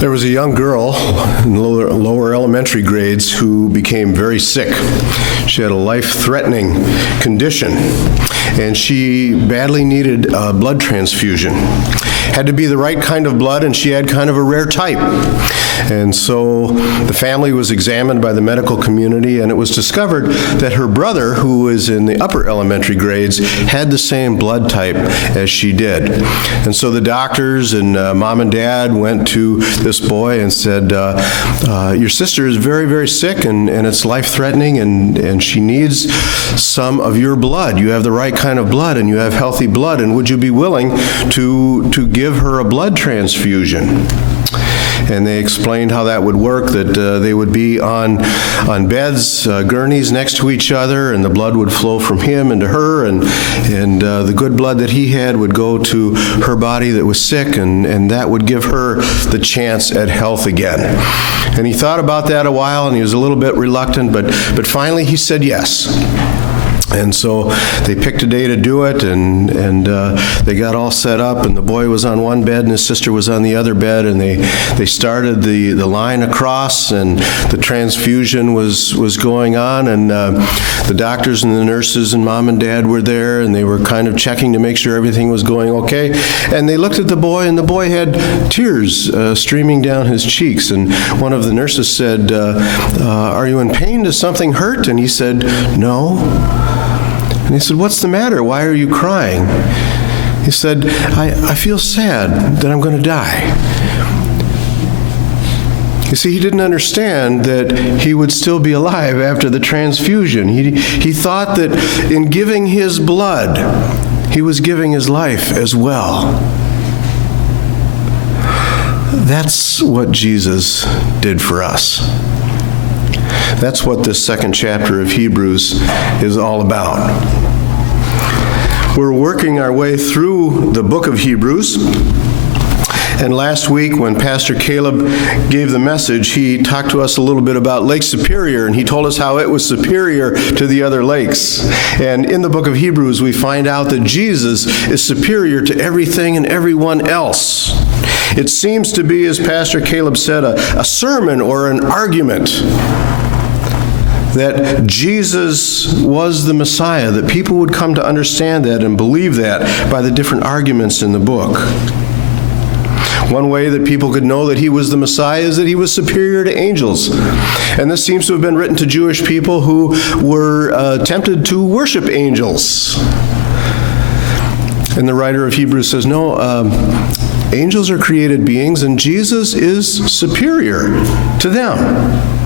There was a young girl in lower elementary grades who became very sick. She had a life-threatening condition, and she badly needed a blood transfusion. Had to be the right kind of blood, and she had kind of a rare type. And so the family was examined by the medical community, and it was discovered that her brother, who was in the upper elementary grades, had the same blood type as she did. And so the doctors and mom and dad went to this boy and said, your sister is very, very sick, and it's life-threatening, and she needs some of your blood. You have the right kind of blood, and you have healthy blood, and would you be willing to give her a blood transfusion? And they explained how that would work, that they would be on beds, gurneys next to each other, and the blood would flow from him into her, and the good blood that he had would go to her body that was sick, and that would give her the chance at health again. And he thought about that a while, and he was a little bit reluctant, but finally he said yes. And so they picked a day to do it, and they got all set up, and the boy was on one bed and his sister was on the other bed, and they started the line across, and the transfusion was going on, and the doctors and the nurses and mom and dad were there, and they were kind of checking to make sure everything was going okay. And they looked at the boy, and the boy had tears streaming down his cheeks, and one of the nurses said, "Are you in pain? Does something hurt?" And he said, "No." And he said, "What's the matter? Why are you crying?" He said, I feel sad that I'm going to die. You see, he didn't understand that he would still be alive after the transfusion. He thought that in giving his blood, he was giving his life as well. That's what Jesus did for us. That's what this second chapter of Hebrews is all about. We're working our way through the book of Hebrews. And last week, when Pastor Caleb gave the message, he talked to us a little bit about Lake Superior, and he told us how it was superior to the other lakes. And in the book of Hebrews, we find out that Jesus is superior to everything and everyone else. It seems to be, as Pastor Caleb said, a sermon or an argument that Jesus was the Messiah, that people would come to understand that and believe that by the different arguments in the book. One way that people could know that he was the Messiah is that he was superior to angels. And this seems to have been written to Jewish people who were tempted to worship angels. And the writer of Hebrews says, no, angels are created beings, and Jesus is superior to them.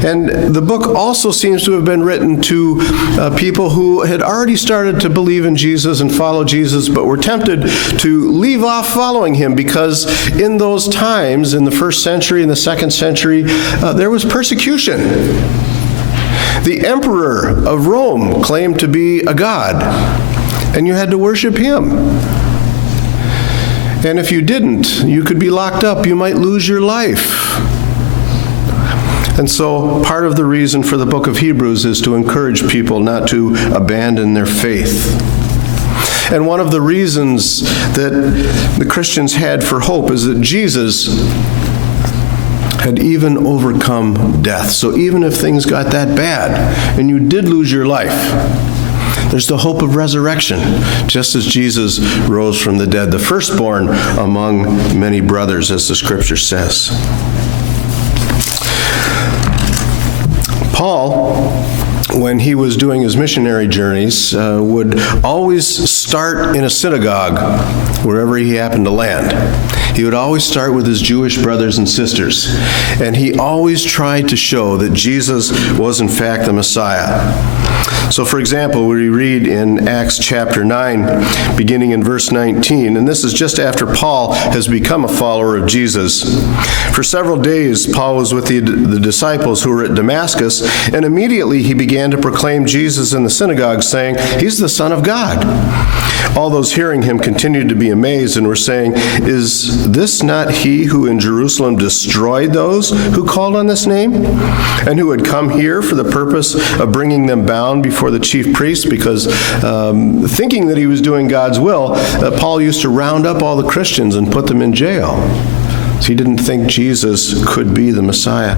And the book also seems to have been written to people who had already started to believe in Jesus and follow Jesus, but were tempted to leave off following him because in those times, in the first century and the second century, there was persecution. The emperor of Rome claimed to be a god, and you had to worship him. And if you didn't, you could be locked up. You might lose your life. And so part of the reason for the book of Hebrews is to encourage people not to abandon their faith. And one of the reasons that the Christians had for hope is that Jesus had even overcome death. So even if things got that bad and you did lose your life, there's the hope of resurrection, just as Jesus rose from the dead, the firstborn among many brothers, as the scripture says. Paul, when he was doing his missionary journeys, would always start in a synagogue wherever he happened to land. He would always start with his Jewish brothers and sisters, and he always tried to show that Jesus was in fact the Messiah. So, for example, we read in Acts chapter 9, beginning in verse 19, and this is just after Paul has become a follower of Jesus. For several days, Paul was with the disciples who were at Damascus, and immediately he began began to proclaim Jesus in the synagogue, saying, "He's the Son of God." All those hearing him continued to be amazed and were saying, "Is this not he who in Jerusalem destroyed those who called on this name? And who had come here for the purpose of bringing them bound before the chief priests?" Because thinking that he was doing God's will, Paul used to round up all the Christians and put them in jail. So he didn't think Jesus could be the Messiah.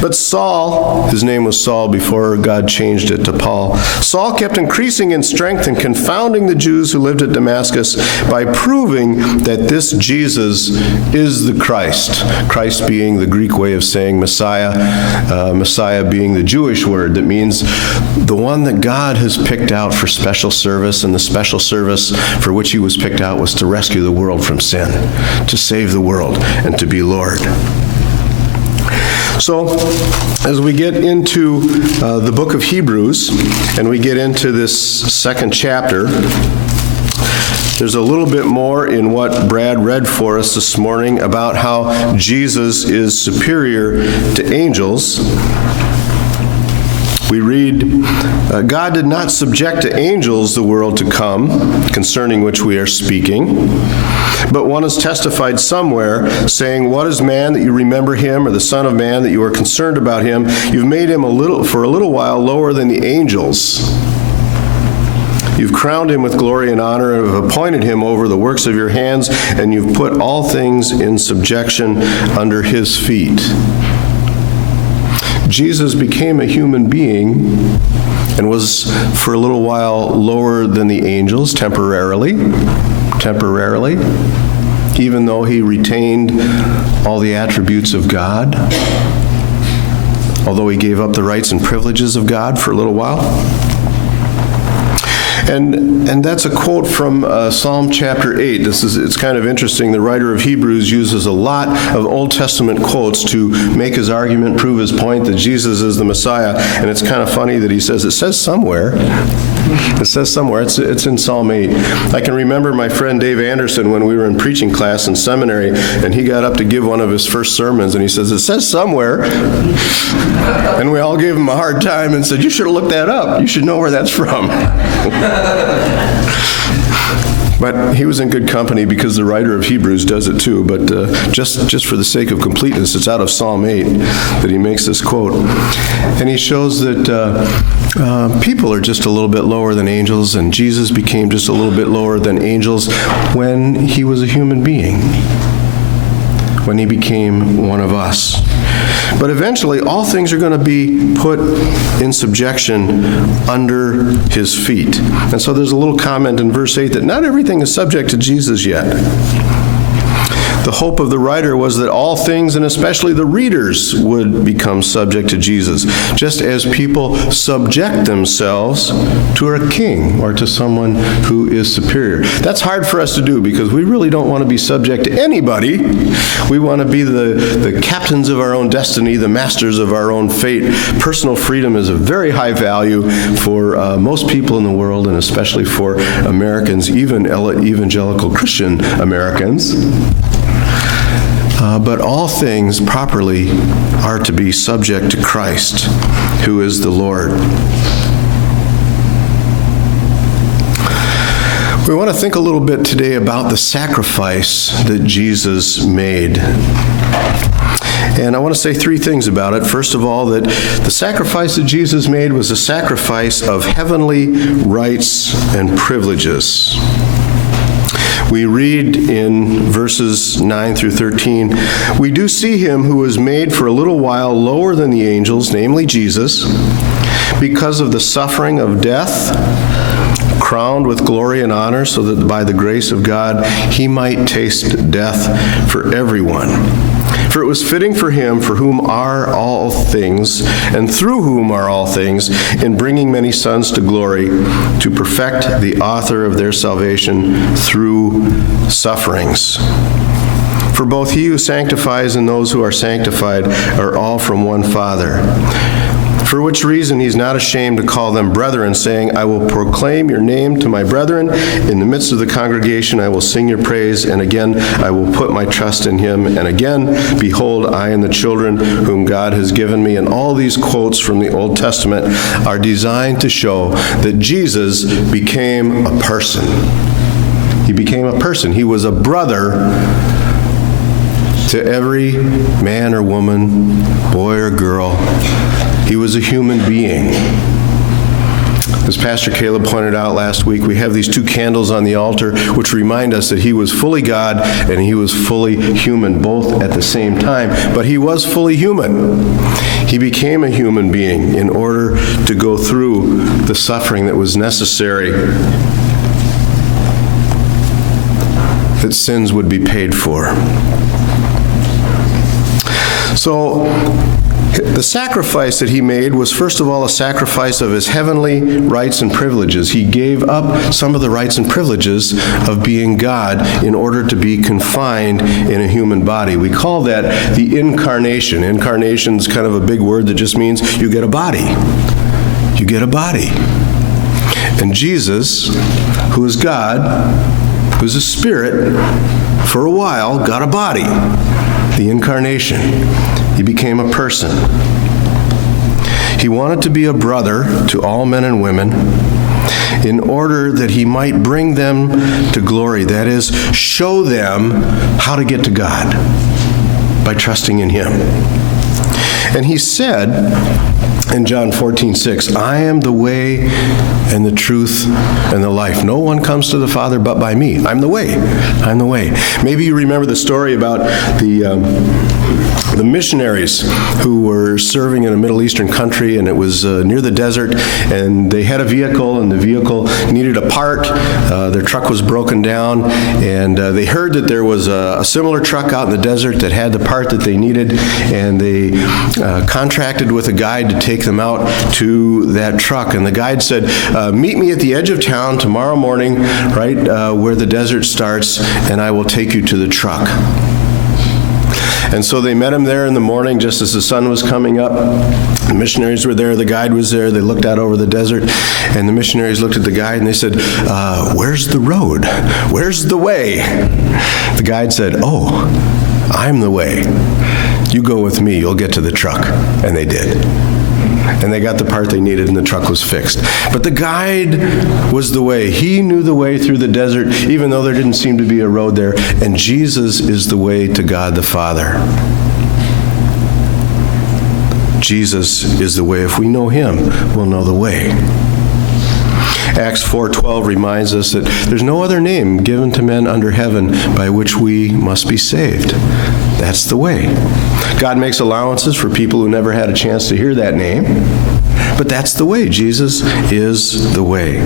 But Saul, his name was Saul before God changed it to Paul, Saul kept increasing in strength and confounding the Jews who lived at Damascus by proving that this Jesus is the Christ. Christ being the Greek way of saying Messiah, Messiah being the Jewish word that means the one that God has picked out for special service, and the special service for which he was picked out was to rescue the world from sin, to save the world, and to be Lord. So, as we get into the book of Hebrews, and we get into this second chapter, there's a little bit more in what Brad read for us this morning about how Jesus is superior to angels. We read, God did not subject to angels the world to come, concerning which we are speaking. But one has testified somewhere, saying, "What is man that you remember him, or the Son of Man that you are concerned about him? You've made him for a little while lower than the angels. You've crowned him with glory and honor, and have appointed him over the works of your hands, and you've put all things in subjection under his feet." Jesus became a human being and was for a little while lower than the angels, temporarily, even though he retained all the attributes of God, although he gave up the rights and privileges of God for a little while. And that's a quote from Psalm chapter 8. It's kind of interesting. The writer of Hebrews uses a lot of Old Testament quotes to make his argument, prove his point that Jesus is the Messiah. And it's kind of funny that he says, it says somewhere. It's in Psalm 8. I can remember my friend Dave Anderson when we were in preaching class in seminary, and he got up to give one of his first sermons, and he says, "It says somewhere." And we all gave him a hard time and said, "You should have looked that up. You should know where that's from." But he was in good company because the writer of Hebrews does it too. But just for the sake of completeness, it's out of Psalm 8 that he makes this quote. And he shows that people are just a little bit lower than angels, and Jesus became just a little bit lower than angels when he was a human being, when he became one of us. But eventually, all things are going to be put in subjection under his feet. And so there's a little comment in verse 8 that not everything is subject to Jesus yet. The hope of the writer was that all things, and especially the readers, would become subject to Jesus, just as people subject themselves to a king or to someone who is superior. That's hard for us to do because we really don't want to be subject to anybody. We want to be the captains of our own destiny, the masters of our own fate. Personal freedom is a very high value for most people in the world, and especially for Americans, even evangelical Christian Americans. But all things properly are to be subject to Christ, who is the Lord. We want to think a little bit today about the sacrifice that Jesus made. And I want to say three things about it. First of all, that the sacrifice that Jesus made was a sacrifice of heavenly rights and privileges. We read in verses 9 through 13, "We do see him who was made for a little while lower than the angels, namely Jesus, because of the suffering of death, crowned with glory and honor, so that by the grace of God he might taste death for everyone. For it was fitting for him, for whom are all things, and through whom are all things, in bringing many sons to glory, to perfect the author of their salvation through sufferings. For both he who sanctifies and those who are sanctified are all from one Father. For which reason he's not ashamed to call them brethren, saying, I will proclaim your name to my brethren. In the midst of the congregation I will sing your praise, and again I will put my trust in him. And again, behold, I and the children whom God has given me. And all these quotes from the Old Testament are designed to show that Jesus became a person. He became a person. He was a brother to every man or woman, boy or girl. He was a human being. As Pastor Caleb pointed out last week, we have these two candles on the altar which remind us that he was fully God and he was fully human, both at the same time. But he was fully human. He became a human being in order to go through the suffering that was necessary, that sins would be paid for. So, the sacrifice that he made was, first of all, a sacrifice of his heavenly rights and privileges. He gave up some of the rights and privileges of being God in order to be confined in a human body. We call that the Incarnation. Incarnation is kind of a big word that just means you get a body. You get a body. And Jesus, who is God, who's a spirit, for a while got a body. The Incarnation. He became a person. He wanted to be a brother to all men and women in order that he might bring them to glory. That is, show them how to get to God by trusting in him. And he said in John 14:6, I am the way and the truth and the life. No one comes to the Father but by me. I'm the way. I'm the way. Maybe you remember the story about the missionaries who were serving in a Middle Eastern country, and it was near the desert, and they had a vehicle, and the vehicle needed a part. Their truck was broken down, and they heard that there was a similar truck out in the desert that had the part that they needed, and they contracted with a guide to take them out to that truck. And the guide said, meet me at the edge of town tomorrow morning, right where the desert starts, and I will take you to the truck. And so they met him there in the morning just as the sun was coming up. The missionaries were there, the guide was there, they looked out over the desert, and the missionaries looked at the guide and they said, where's the road? Where's the way? The guide said, oh, I'm the way. You go with me, you'll get to the truck. And they did. And they got the part they needed and the truck was fixed. But the guide was the way. He knew the way through the desert, even though there didn't seem to be a road there. And Jesus is the way to God the Father. Jesus is the way. If we know him, we'll know the way. Acts 4:12 reminds us that there's no other name given to men under heaven by which we must be saved. That's the way. God makes allowances for people who never had a chance to hear that name, but that's the way. Jesus is the way.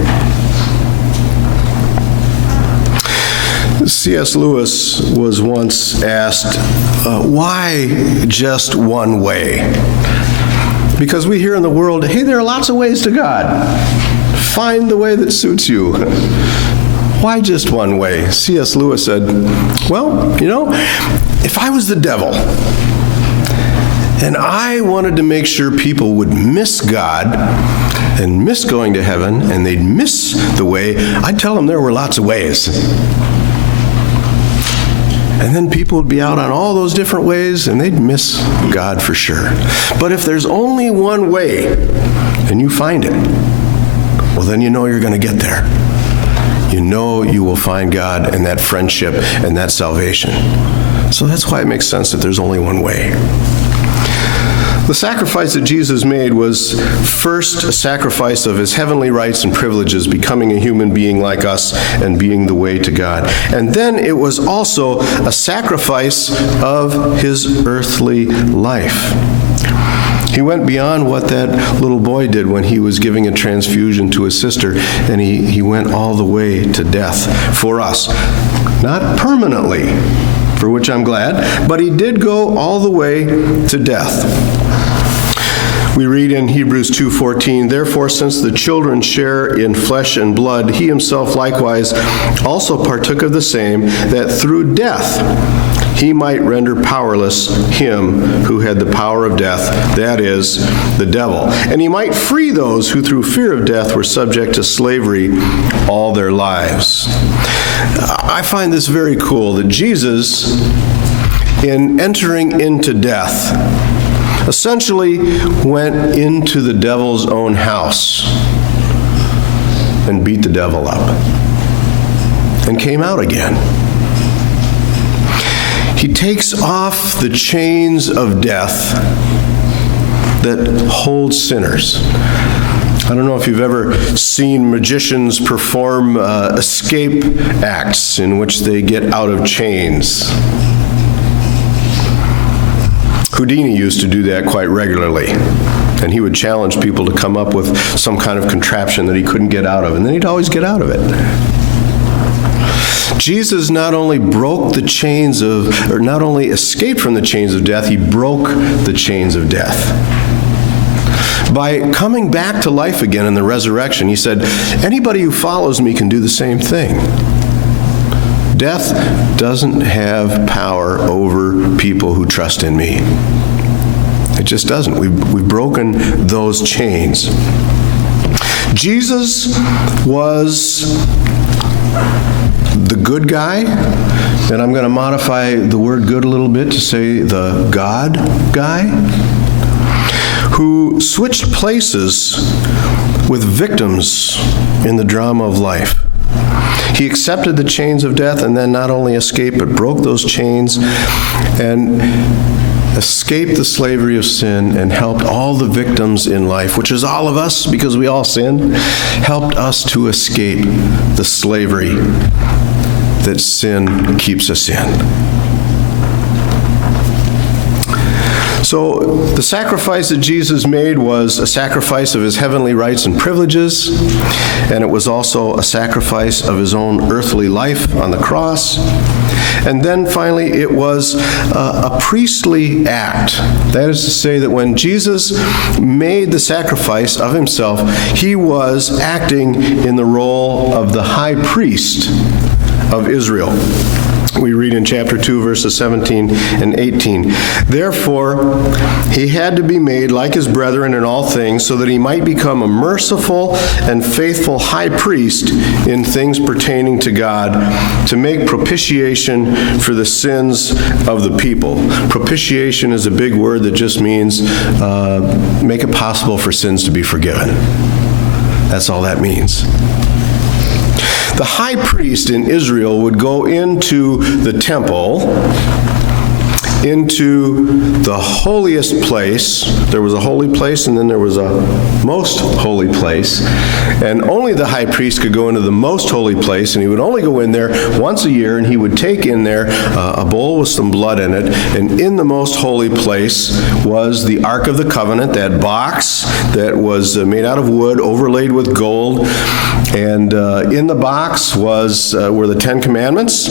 C.S. Lewis was once asked, why just one way? Because we hear in the world, hey, there are lots of ways to God. Find the way that suits you. Why just one way? C.S. Lewis said, well, if I was the devil and I wanted to make sure people would miss God and miss going to heaven and they'd miss the way, I'd tell them there were lots of ways. And then people would be out on all those different ways and they'd miss God for sure. But if there's only one way and you find it, well, then you know you're going to get there. You know you will find God and that friendship and that salvation. So that's why it makes sense that there's only one way. The sacrifice that Jesus made was first a sacrifice of his heavenly rights and privileges, becoming a human being like us and being the way to God. And then it was also a sacrifice of his earthly life. He went beyond what that little boy did when he was giving a transfusion to his sister, and he went all the way to death for us. Not permanently, for which I'm glad, but he did go all the way to death. We read in Hebrews 2:14, therefore, since the children share in flesh and blood, he himself likewise also partook of the same, that through death he might render powerless him who had the power of death, that is, the devil. And he might free those who through fear of death were subject to slavery all their lives. I find this very cool that Jesus, in entering into death, essentially went into the devil's own house and beat the devil up and came out again. He takes off the chains of death that hold sinners. I don't know if you've ever seen magicians perform escape acts in which they get out of chains. Houdini used to do that quite regularly, and he would challenge people to come up with some kind of contraption that he couldn't get out of, and then he'd always get out of it. Jesus not only broke the chains of, or not only escaped from the chains of death, he broke the chains of death. By coming back to life again in the resurrection, he said, anybody who follows me can do the same thing. Death doesn't have power over people who trust in me. It just doesn't. We've broken those chains. Jesus was the good guy, and I'm going to modify the word good a little bit to say the God guy, who switched places with victims in the drama of life. He accepted the chains of death and then not only escaped, but broke those chains and escaped the slavery of sin and helped all the victims in life, which is all of us because we all sin, helped us to escape the slavery that sin keeps us in. So the sacrifice that Jesus made was a sacrifice of his heavenly rights and privileges, and it was also a sacrifice of his own earthly life on the cross. And then finally, it was a priestly act. That is to say that when Jesus made the sacrifice of himself, he was acting in the role of the high priest of Israel. We read in chapter 2, verses 17 and 18. Therefore, he had to be made like his brethren in all things, so that he might become a merciful and faithful high priest in things pertaining to God, to make propitiation for the sins of the people. Propitiation is a big word that just means make it possible for sins to be forgiven. That's all that means. The high priest in Israel would go into the temple, into the holiest place. There was a holy place, and then there was a most holy place. And only the high priest could go into the most holy place, and he would only go in there once a year, and he would take in there a bowl with some blood in it. And in the most holy place was the Ark of the Covenant, that box that was made out of wood, overlaid with gold. And in the box were the Ten Commandments.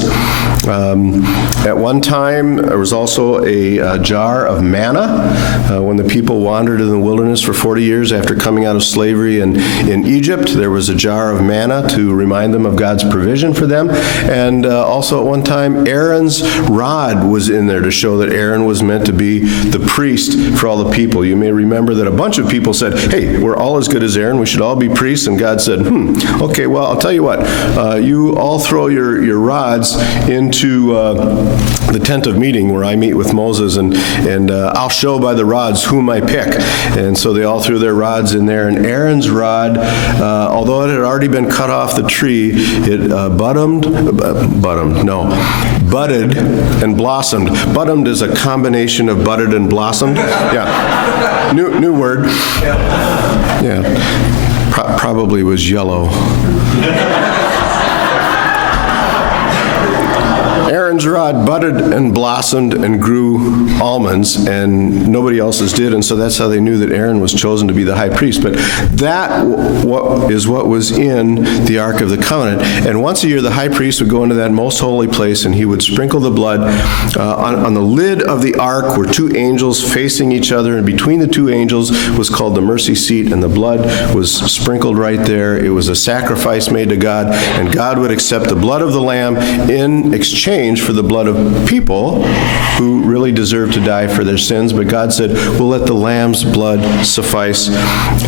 At one time, there was also a jar of manna. When the people wandered in the wilderness for 40 years after coming out of slavery in Egypt, there was a jar of manna to remind them of God's provision for them. And also at one time, Aaron's rod was in there to show that Aaron was meant to be the priest for all the people. You may remember that a bunch of people said, hey, we're all as good as Aaron, we should all be priests. And God said, okay, well, I'll tell you what, you all throw your rods into the tent of meeting where I meet with Moses, and I'll show by the rods whom I pick. And so they all threw their rods in there, and Aaron's rod, although it had already been cut off the tree, it budded and blossomed. Budded is a combination of budded and blossomed. Yeah, new word. Yeah, probably was yellow. Aaron's rod budded and blossomed and grew almonds, and nobody else's did, and so that's how they knew that Aaron was chosen to be the high priest. But that is what was in the Ark of the Covenant. And once a year, the high priest would go into that most holy place, and he would sprinkle the blood. On the lid of the Ark were two angels facing each other, and between the two angels was called the mercy seat, and the blood was sprinkled right there. It was a sacrifice made to God, and God would accept the blood of the lamb in exchange for the blood of people who really deserve to die for their sins, but God said, we'll let the lamb's blood suffice.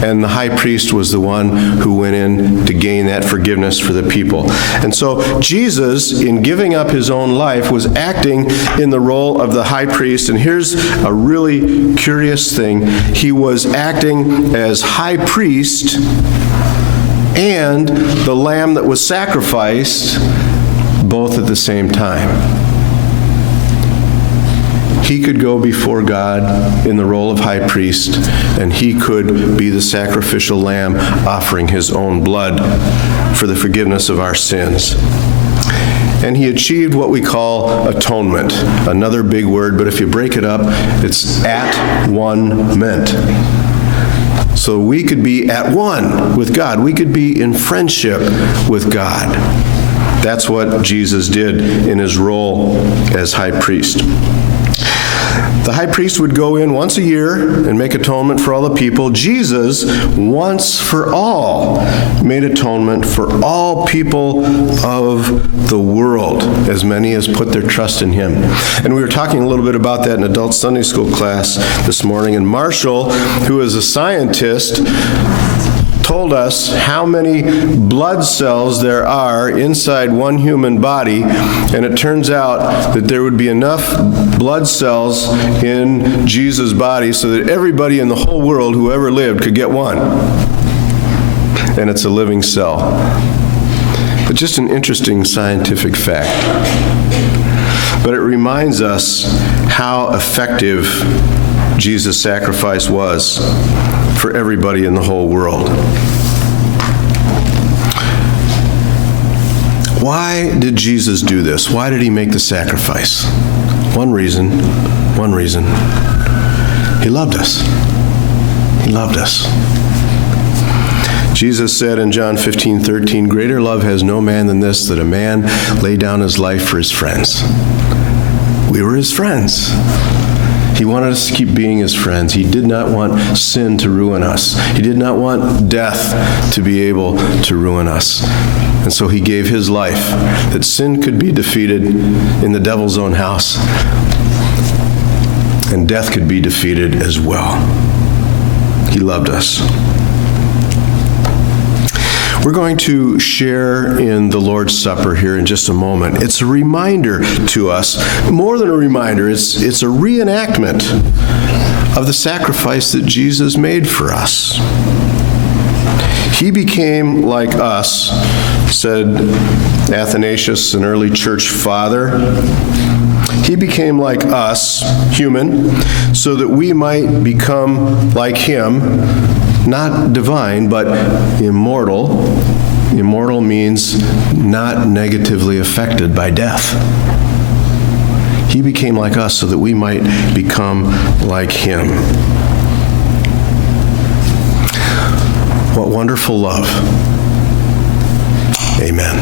And the high priest was the one who went in to gain that forgiveness for the people. And so Jesus, in giving up his own life, was acting in the role of the high priest. And here's a really curious thing. He was acting as high priest and the lamb that was sacrificed both at the same time. He could go before God in the role of high priest, and he could be the sacrificial lamb offering his own blood for the forgiveness of our sins. And he achieved what we call atonement, another big word, but if you break it up, it's at one meant. So we could be at one with God. We could be in friendship with God. That's what Jesus did in his role as high priest. The high priest would go in once a year and make atonement for all the people. Jesus, once for all, made atonement for all people of the world, as many as put their trust in him. And we were talking a little bit about that in adult Sunday school class this morning. And Marshall, who is a scientist, told us how many blood cells there are inside one human body, and it turns out that there would be enough blood cells in Jesus' body so that everybody in the whole world who ever lived could get one. And it's a living cell. But just an interesting scientific fact. But it reminds us how effective Jesus' sacrifice was for everybody in the whole world. Why did Jesus do this? Why did he make the sacrifice? One reason. He loved us. He loved us. Jesus said in John 15:13, "Greater love has no man than this, that a man lay down his life for his friends." We were his friends. He wanted us to keep being his friends. He did not want sin to ruin us. He did not want death to be able to ruin us. And so he gave his life that sin could be defeated in the devil's own house, and death could be defeated as well. He loved us. We're going to share in the Lord's Supper here in just a moment. It's a reminder to us, more than a reminder, it's a reenactment of the sacrifice that Jesus made for us. He became like us, said Athanasius, an early church father. He became like us, human, so that we might become like him, not divine, but immortal. Immortal means not negatively affected by death. He became like us so that we might become like him. What wonderful love. Amen.